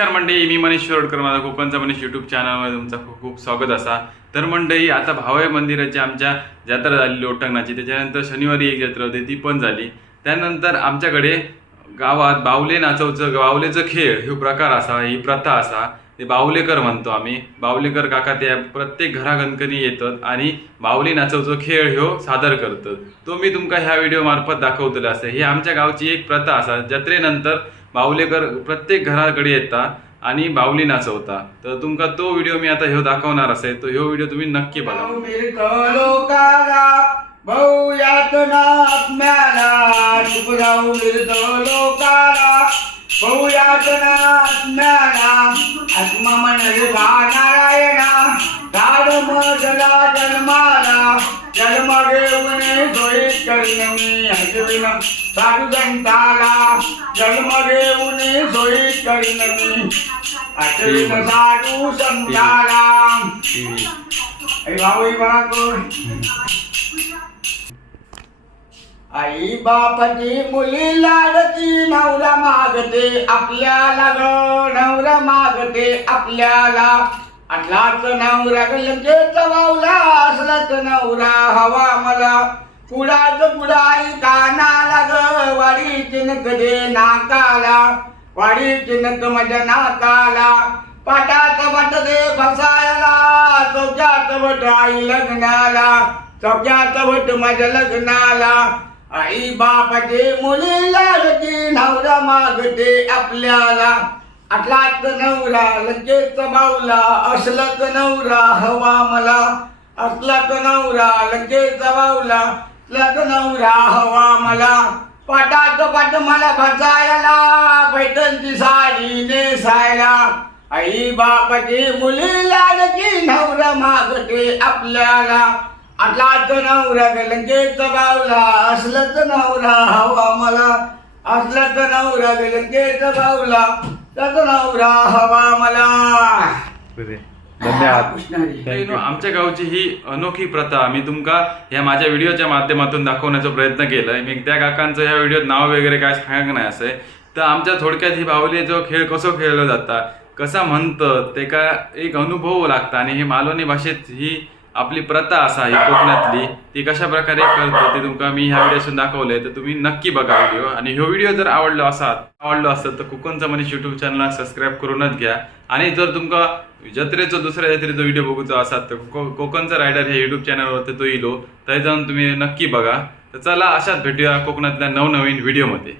नमस्कार मंडळी मी मनीष शिरोडकर माझा कोकणचा मनीष युट्यूब चॅनलमध्ये तुमचं खूप खूप स्वागत असा. तर मंडळी आता भावय मंदिराची आमच्या जत्रा झाली लोटंगणाची त्याच्यानंतर शनिवारी एक जत्रा होती ती पण झाली. त्यानंतर आमच्याकडे गावात बावले नाचवचं बावलेचं खेळ हे प्रकार असा ही प्रथा असा. ते बावलेकर म्हणतो आम्ही. बावलेकर काका ते प्रत्येक घरागणकरी येतात आणि बावली नाचवचो खेळ ह्यो सादर करतात. तो मी तुमका ह्या व्हिडिओ मार्फत दाखवतले असे. ही आमच्या गावची एक प्रथा असा जत्रेनंतर बावलेकर प्रत्येक घराकडे येता आणि बावली नाचवता. तर तुमका तो व्हिडिओ मी आता ह्यो दाखवणार असे. तो ह्यो व्हिडिओ तुम्ही नक्की बघा. मिळत लोकाला भाऊ यातना आत्म्याला शुभराव मिळत लोकाला भाऊ यातना आत्म्याला आत्मा म्हणला नारायणा धर्म जला जन्माला जन्म घेऊन सोयीत करीन हसविन साधू संताला जन्म घेऊन सोयीत करीन मी. हसविन साधू संताला भाऊ बघा कोण? आई बापाची मुली लाडती नवरा मागते आपल्याला ग नवरा मागते आपल्याला. असलाच नवरा लगेच वावला असलाच नवरा हवा मला. कुडाच कुडाई कानाला ग वाडी चिनक दे नाकाला. वाडी चिनक माझ्या नाकाला. पाटात वाट दे बसायला चौक्यात वट आई लग्नाला. चौक्यात वट माझ्या लग्नाला. आई बापाचे मुली लाडकी नवरा मागते आपल्याला. आटलाच नवरा लगेच बावला असलाच नवरा हवा मला. असलाच नवरा लगेच बावला असलाच नवरा हवा मला. पाटात पाट मला भजायला पैठणची साडी नेसायला. आई बापाची मुली लाडकी नवरा मागते आपल्याला. आटलाच नवरा लगेच बावला असलच नवरा हवा मला. असलच नवरा लगेच बावला तस नवरा हवा मला. धन्यवाद. मित्रांनो, आमच्या गावची ही अनोखी प्रथा मी तुमका या माझ्या व्हिडिओच्या माध्यमातून दाखवण्याचा प्रयत्न केलाय. मी त्या काकांचं या व्हिडिओत नाव वगैरे काय सांग नाही असं. तर आमच्या थोडक्यात ही बावली जो खेळ कसो खेळला जाता कसा म्हणतं ते का एक अनुभव लागता आणि हे मालवणी भाषेत ही आपली प्रथा असा ही कोकणातली ती कशा प्रकारे करतो ते तुमका मी ह्या व्हिडिओसून दाखवलंय तर तुम्ही नक्की बघा व्हिडिओ आणि ह्यो व्हिडिओ जर आवडलो असाल आवडलो असेल तर कोकणचा मनीष युट्यूब चॅनलला सबस्क्राईब करूनच घ्या. आणि जर तुमका जत्रेचो दुसऱ्या जत्रेचो व्हिडिओ बघूचो असाल तर को- कोकणचा रायडर हे युट्यूब चॅनलवरती तो येलो तर जाऊन तुम्ही नक्की बघा. तर चला अशाच भेटूया कोकणातल्या नवनवीन व्हिडिओमध्ये